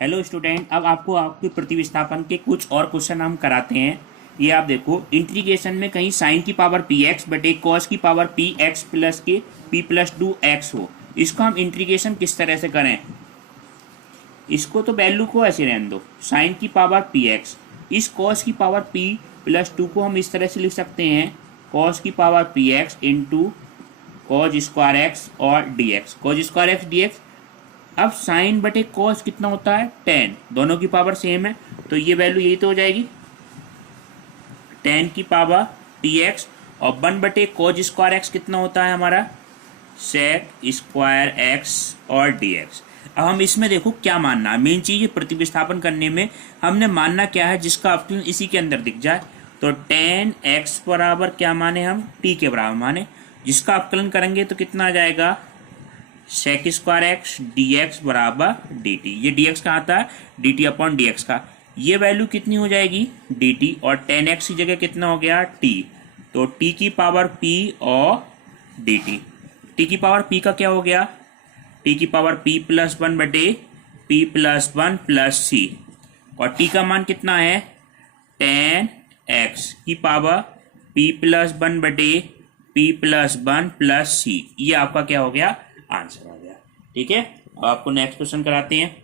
Hello student, अब आपको आपके प्रतिस्थापन के कुछ और क्वेश्चन हम कराते हैं। ये आप देखो, इंटीग्रेशन में कहीं साइन की पावर पी एक्स बटे कॉस की पावर पी एक्स प्लस के पी प्लस टू एक्स हो, इसको हम इंटीग्रेशन किस तरह से करें। इसको तो वैल्यू को ऐसे रहने दो, साइन की पावर पी एक्स, इस कॉस की पावर पी प्लस टू को हम इस तरह से लिख सकते हैं, कॉस की power p x into cos square x और d x, cos square x d x. अब साइन बटे कॉस कितना होता है 10, दोनों की पावर सेम है तो ये वैल्यू यही तो हो जाएगी 10 की पावर टी एक्स। और 1 बटे कॉज स्क्वायर एक्स कितना होता है हमारा सेक स्क्वायर एक्स और डी एक्स। अब हम इसमें देखो क्या मानना है, मेन चीज है प्रतिस्थापन करने में हमने मानना क्या है, जिसका अवकलन इसी के अंदर दिख जाए। तो 10x बराबर क्या माने हम, t के बराबर माने, जिसका अवकलन करेंगे तो कितना आ जाएगा sec square x d x बराबर डी टी। ये डी एक्स का आता है d t upon d x का, ये वैल्यू कितनी हो जाएगी डी टी, और 10x की जगह कितना हो गया t, तो t की पावर p और डी टी। t की पावर p का क्या हो गया, t की पावर p प्लस वन बटे p प्लस वन प्लस सी, और t का मान कितना है 10x की पावर p प्लस वन बटे p प्लस वन प्लस सी। ये आपका क्या हो गया, आंसर आ गया। ठीक है, अब आपको नेक्स्ट क्वेश्चन कराते हैं।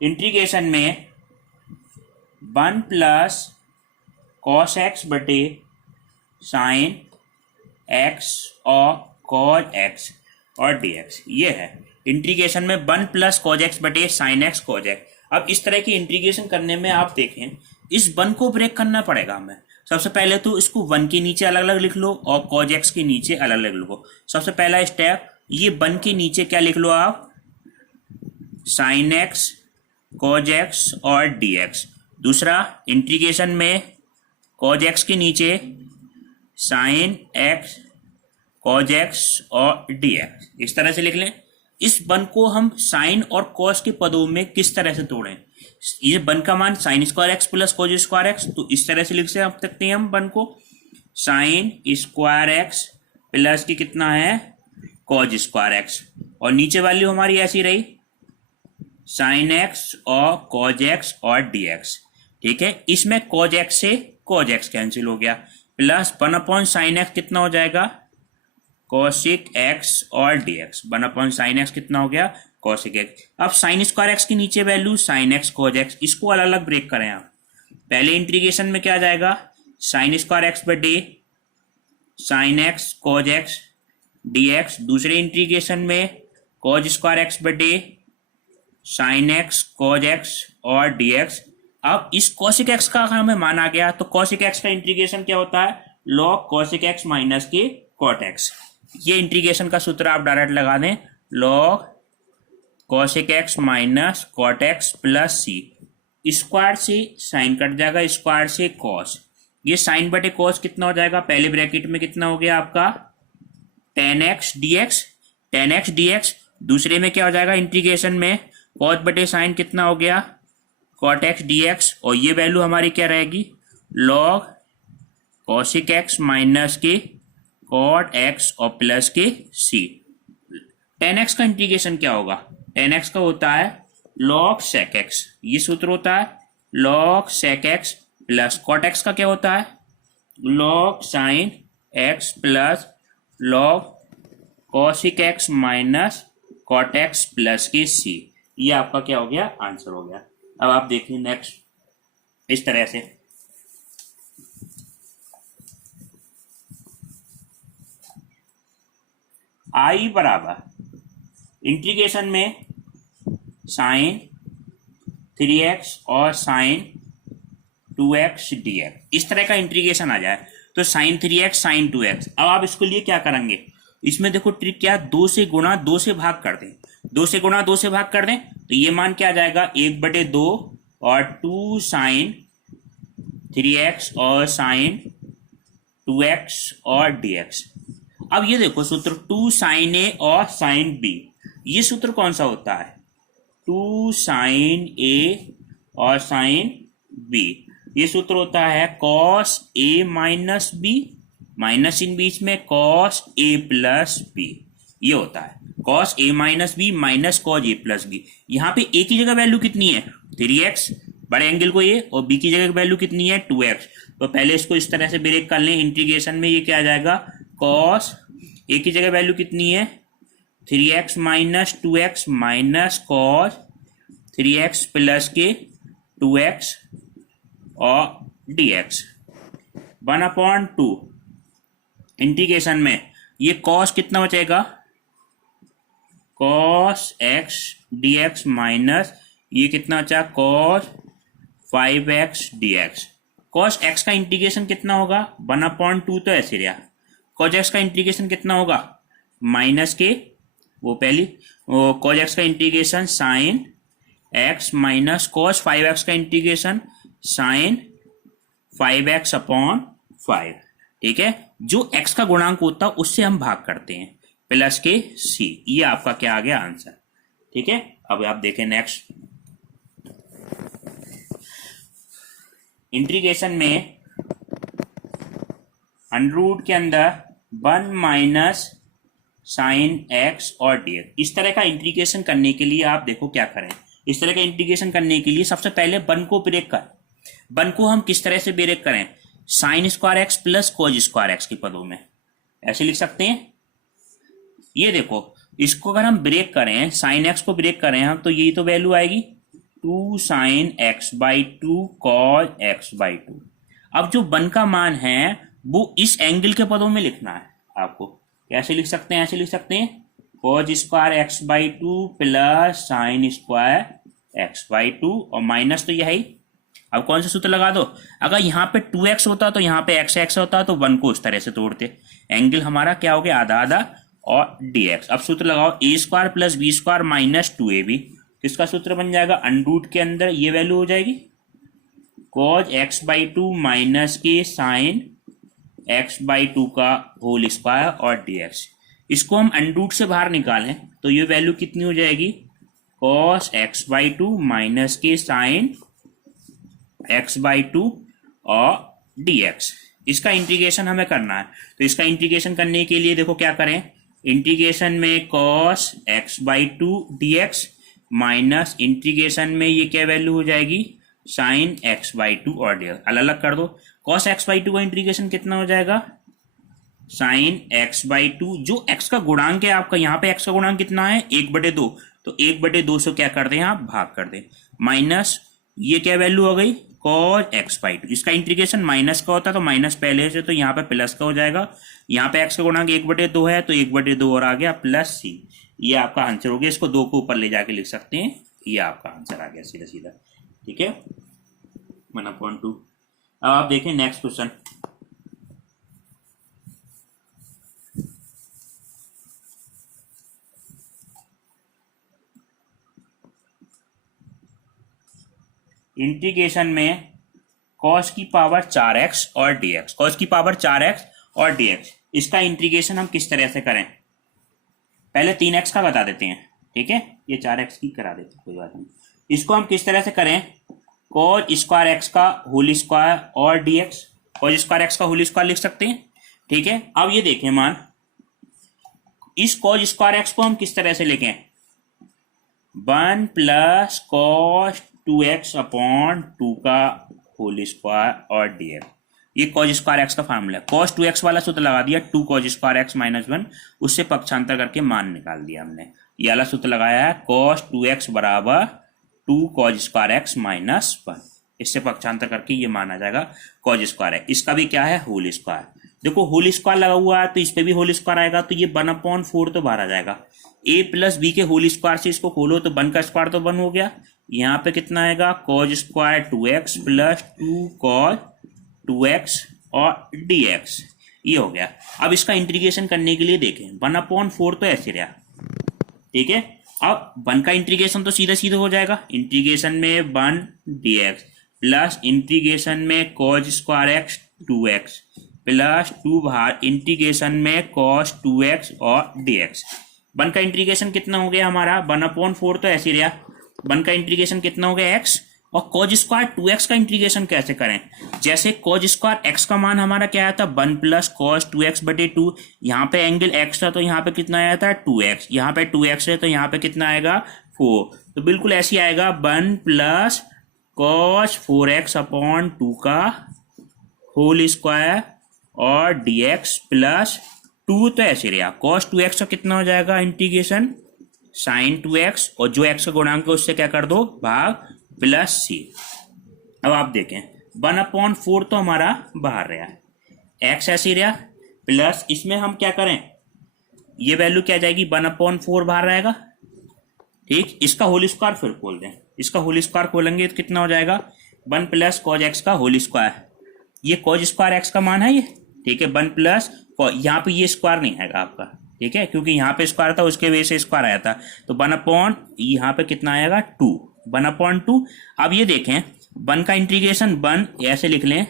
इंटीग्रेशन में 1 प्लस कॉस एक्स बटे साइन एक्स और कॉज एक्स और डी एक्स, ये है इंटीग्रेशन में 1 प्लस कॉज एक्स बटे साइन एक्स कॉज एक्स। अब इस तरह की इंटीग्रेशन करने में आप देखें, इस 1 को ब्रेक करना पड़ेगा हमें। सबसे पहले तो इसको 1 के नीचे अलग अलग लिख लो और कॉज एक्स के नीचे अलग अलग लिखो। सबसे पहला स्टेप, ये 1 के नीचे क्या लिख लो आप, साइन एक्स कॉज एक्स और डी एक्स। दूसरा, इंटीग्रेशन में कॉज एक्स के नीचे साइन एक्स कॉज एक्स और डी एक्स, इस तरह से लिख लें। इस 1 को हम साइन और कॉस के पदों में किस तरह से तोड़ें, ये 1 का मान sine square x plus cos square x, तो इस तरह से लिख सकते हैं हम 1 को साइन स्क्वायर एक्स प्लस की कितना है कॉज स्क्वायर एक्स, और नीचे वैल्यू हमारी ऐसी रही साइन एक्स और कॉज एक्स और डी एक्स। ठीक है, इसमें कॉज एक्स से कॉज एक्स कैंसिल हो गया, प्लस 1 अपॉन साइन एक्स कितना हो जाएगा कॉसिक एक्स और d x, 1 upon sine x कितना हो गया कॉसिक एक्स। अब साइन स्क्वायर एक्स के नीचे value sine x cos x, इसको अलग अलग ब्रेक करें आप। पहले इंटीग्रेशन में क्या आ जाएगा साइन स्क्वायर एक्स बटे sine x cos x d x, दूसरे इंटीग्रेशन में कॉज स्क्वायर एक्स बटे साइन एक्स कॉज एक्स और डी एक्स। अब इस कॉसिक एक्स का हमें मान आ गया, तो कॉसिक एक्स का इंटीग्रेशन क्या होता है लॉग कॉसिक एक्स माइनस के कॉट एक्स। ये इंटीग्रेशन का सूत्र आप डायरेक्ट लगा दें, log cosec x minus cot x plus c, square से साइन कट जाएगा, स्क्वायर से कॉस, ये साइन बटे कॉस कितना हो जाएगा, पहले ब्रैकेट में कितना हो गया आपका 10x dx, 10x dx। दूसरे में क्या हो जाएगा इंटीग्रेशन में कॉस बटे साइन कितना हो गया कॉट एक्स dx, और ये वैल्यू हमारी क्या रहेगी लॉग कॉसिक एक्स माइनस के कॉट एक्स और प्लस के सी। 10x का इंटीग्रेशन क्या होगा, 10x का होता है log sec x, ये सूत्र होता है log sec x, plus cot x का क्या होता है log sin x plus log cosic x minus cot x plus के सी। ये आपका क्या हो गया आंसर हो गया। अब आप देखिए नेक्स्ट, इस तरह से आई बराबर इंटीग्रेशन में साइन 3x और साइन 2x dx, इस तरह का इंटीग्रेशन आ जाए तो साइन 3x साइन 2x। अब आप इसके लिए क्या करेंगे, इसमें देखो ट्रिक क्या, 2 से गुणा 2 से भाग कर दें, 2 से गुणा 2 से भाग कर दें तो ये मान क्या आ जाएगा 1/2 और 2 साइन 3x और साइन 2x और dx। अब ये देखो सूत्र 2 साइन ए और साइन बी, ये सूत्र कौन सा होता है 2 साइन ए और साइन बी, ये सूत्र होता है cos A minus B, minus इन बीच में कॉस ए प्लस बी। ये होता है cos A minus B minus cos A plus B. यहाँ पे ए की जगह वैल्यू कितनी है 3x, बड़े एंगल को ए, और बी की जगह वैल्यू कितनी है 2x। तो पहले इसको इस तरह से ब्रेक कर लें, इंटीग्रेशन में ये क्या आ जाएगा कॉस ए की जगह वैल्यू कितनी है 3x minus 2x minus cos 3x plus के 2x और dx 1/2 इंटीग्रेशन में ये कॉस कितना बचेगा कॉस x dx माइनस ये कितना बचा cos 5x dx। Cos x का इंटीग्रेशन कितना होगा 1/2 तो ऐसे रहा। कॉस x का इंटीग्रेशन कितना होगा माइनस के वो पहली कॉस x का integration sine x minus cos 5x का इंटीग्रेशन साइन 5x/5। ठीक है, जो x का गुणांक होता है उससे हम भाग करते हैं प्लस के c। ये आपका क्या आ गया आंसर। ठीक है, अब आप देखें नेक्स्ट इंटीग्रेशन में अंडर के अंदर 1 माइनस साइन x और dx। इस तरह का इंटीग्रेशन करने के लिए आप देखो क्या करें। इस तरह का इंटीग्रेशन करने के लिए सबसे पहले 1 को ब्रेक कर। 1 को हम किस तरह से ब्रेक करें sine square x plus cos square x के पदों में ऐसे लिख सकते हैं। ये देखो इसको अगर हम ब्रेक करें साइन एक्स को ब्रेक करें हम तो यही तो वैल्यू आएगी 2 साइन x/2 कॉज x/2। अब जो 1 का मान है वो इस एंगल के पदों में लिखना है आपको। कैसे लिख सकते हैं ऐसे लिख सकते हैं cause square x/2 plus sine square x/2 और माइनस तो यही। अब कौन सा सूत्र लगा दो, अगर यहाँ पे 2x होता तो यहाँ पे x होता तो 1 को उस तरह से तोड़ते। एंगल हमारा क्या हो गया आधा आधा और dx। अब सूत्र लगाओ a² plus b² minus 2ab। किसका सूत्र बन जाएगा अंडर के अंदर ये वैल्यू हो जाएगी cos x/2 माइनस के साइन x/2 का होल स्क्वायर और dx। इसको हम अंडर से बाहर निकालें तो ये वैल्यू कितनी हो जाएगी cos x/2 माइनस के साइन x/2 और dx। इसका इंटीग्रेशन हमें करना है तो इसका इंटीग्रेशन करने के लिए देखो क्या करें इंटीग्रेशन में cos x/2 dx minus integration में ये क्या वैल्यू हो जाएगी साइन x/2 और dx। अलग अलग कर दो cos x/2 का इंटीग्रेशन कितना हो जाएगा साइन x/2 जो x का गुणांक है आपका। यहाँ पे x का गुणांक कितना है 1/2 तो 1/2 से क्या कर दें आप भाग कर दें माइनस ये क्या वैल्यू हो गई cos x/2। इसका इंटीग्रेशन माइनस का होता है तो माइनस पहले से तो यहाँ पे प्लस का हो जाएगा। यहाँ पे x का गुणांक 1/2 है तो 1/2 और आ गया प्लस c। ये आपका आंसर हो गया। इसको 2 को ऊपर ले जाके लिख सकते हैं। ये आपका आंसर आ गया सीधा सीधा। ठीक है 1/2। अब आप देखें नेक्स्ट क्वेश्चन। इंटीग्रेशन में cos की पावर 4x और dx। cos की पावर 4x और dx इसका इंटीग्रेशन हम किस तरह से करें पहले 3x का बता देते हैं। ठीक है ये 4x की करा देते हैं कोई बात नहीं। इसको हम किस तरह से करें cos स्क्वायर x का होल स्क्वायर और dx। cos स्क्वायर x का होल स्क्वायर लिख सकते हैं। ठीक है अब ये देखें मान इस cos स्क्वायर x को हम किस तरह से लिखें 1 प्लस cos 2x/2 का होल स्क्वायर और dx। ये cos स्क्वायर x का फार्मूला है। cos 2x वाला सूत्र लगा दिया 2 cos स्क्वायर x माइनस 1 उससे पक्षांतर करके मान निकाल दिया हमने। ये वाला सूत्र लगाया है cos 2x बराबर 2 cos स्क्वायर x माइनस 1। इससे पक्षांतर करके ये मान आ जाएगा cos स्क्वायर x। इसका भी क्या है होल स्क्वायर। देखो होल स्क्वायर लगा हुआ है तो इस पे भी होल स्क्वायर आएगा तो ये 1/4 तो बाहर आ जाएगा। a प्लस b के होल स्क्वायर से इसको खोलो तो 1 का स्क्वायर तो 1 हो गया। यहाँ पे कितना आएगा cos square 2x plus 2 cos 2x और dx। ये हो गया। अब इसका इंटीग्रेशन करने के लिए देखें 1/4 तो ऐसे रहा। ठीक है अब 1 का इंटीग्रेशन तो सीधा सीधा हो जाएगा इंटीग्रेशन में 1 dx प्लस इंटीग्रेशन में cos square x 2x plus 2 बाहर इंटीग्रेशन में cos 2x और dx। 1 का इंटीग्रेशन कितना हो गया हमारा 1/4 तो ऐसे रहा। 1 का इंटीग्रेशन कितना हो गया x और कॉज स्क्वायर 2x का इंटीग्रेशन कैसे करें? जैसे कॉज स्क्वायर x का मान हमारा क्या आया था 1 प्लस कॉस 2x बटे 2। यहाँ पे एंगल x था तो यहाँ पे कितना आया था 2x, यहाँ पे 2x है तो यहाँ पे कितना आएगा 4। तो बिल्कुल ऐसे ही आएगा 1 प्लस कॉस 4x अपॉन 2 का होल स्क्वायर और dx प्लस 2। तो ऐसे रहा कॉस 2x का कितना हो जाएगा इंटीग्रेशन साइन 2x, और जो x का गुणांक है उससे क्या कर दो भाग प्लस c। अब आप देखें 1/4 तो हमारा बाहर रहा है, x ऐसे रहा प्लस इसमें हम क्या करें, ये वैल्यू क्या जाएगी 1/4 बाहर रहेगा। ठीक, इसका होल स्क्वायर फिर खोल दें, इसका होल स्क्वायर खोलेंगे तो कितना हो जाएगा 1 प्लस कॉज एक्स का होल स्क्वायर। ये कॉज स्क्वायर एक्स का मान है ये, ठीक है 1 प्लस, यहाँ पे ये स्क्वायर नहीं आएगा आपका, ठीक है, क्योंकि यहाँ पे स्क्वायर था उसके वजह से स्क्वायर आया था। तो 1/, यहाँ पे कितना आएगा 2, 1/2। अब ये देखें 1 का इंटीग्रेशन 1 ऐसे लिख लें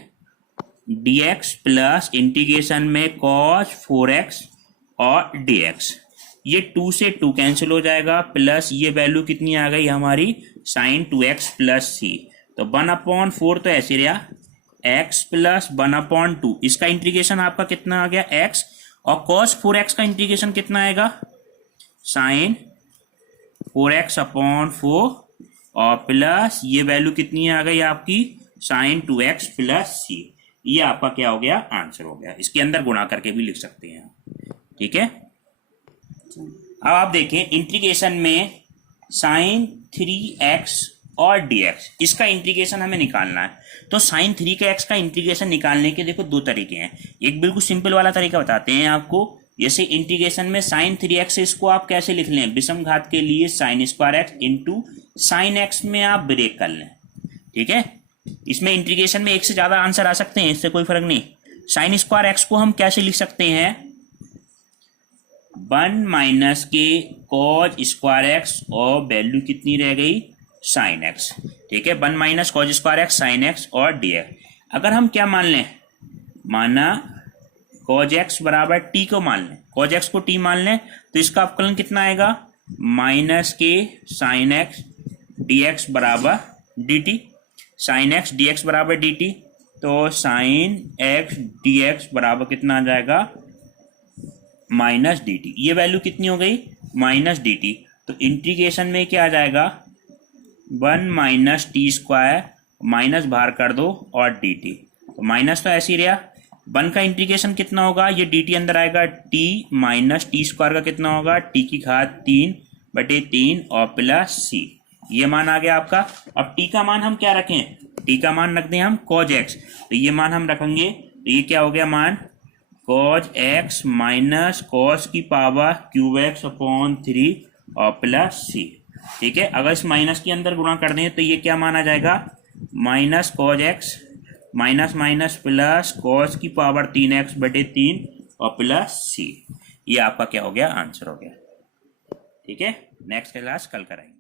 dx प्लस इंटीग्रेशन में cos 4x और dx, ये 2 से 2 कैंसिल हो जाएगा, प्लस ये वैल्यू कितनी आ गई हमारी साइन 2x प्लस c। तो 1/4 तो ऐसे रहा x प्लस 1/2, इसका इंटीग्रेशन आपका कितना आ गया x, और cos 4x का इंटीग्रेशन कितना आएगा साइन 4x अपॉन 4 और प्लस ये वैल्यू कितनी आ गई आपकी साइन 2x प्लस c। ये आपका क्या हो गया आंसर हो गया। इसके अंदर गुणा करके भी लिख सकते हैं, ठीक है। अब आप देखें इंटीग्रेशन में साइन 3x और dx, इसका इंटीग्रेशन हमें निकालना है। तो साइन 3 के x का इंटीग्रेशन निकालने के देखो दो तरीके हैं। एक बिल्कुल सिंपल वाला तरीका बताते हैं आपको, जैसे इंटीग्रेशन में साइन 3x, इसको आप कैसे लिख लें विषम घात के लिए sine square x into sine x में आप ब्रेक कर लें, ठीक है। इसमें इंटीग्रेशन में एक से ज्यादा आंसर आ सकते हैं, इससे कोई फर्क नहीं। साइन स्क्वायर x को हम कैसे लिख सकते हैं 1 माइनस के कॉज स्क्वायर x और वैल्यू कितनी रह गई साइन x, ठीक है 1 minus cos square x sine x और dx। अगर हम क्या मान लें, माना कॉज x बराबर t को मान लें, कॉज x को t मान लें, तो इसका अवकलन कितना आएगा माइनस के साइन x dx बराबर dt, साइन x dx बराबर dt। तो साइन x dx बराबर कितना आ जाएगा माइनस dt, ये वैल्यू कितनी हो गई माइनस dt। तो इंटीग्रेशन में क्या आ जाएगा 1 माइनस टी स्क्वायर, माइनस बाहर कर दो और dt, तो माइनस तो ऐसे ही रहा। 1 का इंटीग्रेशन कितना होगा, ये dt अंदर आएगा t माइनस टी स्क्वायर का कितना होगा t की घात 3/3 और प्लस c, ये मान आ गया आपका। अब t का मान हम क्या रखें, t का मान रख दें हम cos x, तो ये मान हम रखेंगे, तो ये क्या हो गया मान cos x माइनस cos की पावर क्यूब एक्स अपॉन 3 और प्लस c, ठीक है। अगर इस माइनस के अंदर गुणा कर दें तो ये क्या मान आ जाएगा minus cos x minus minus plus cos की पावर 3x/3 और प्लस c। ये आपका क्या हो गया आंसर हो गया, ठीक है। नेक्स्ट क्लास कल कराएंगे।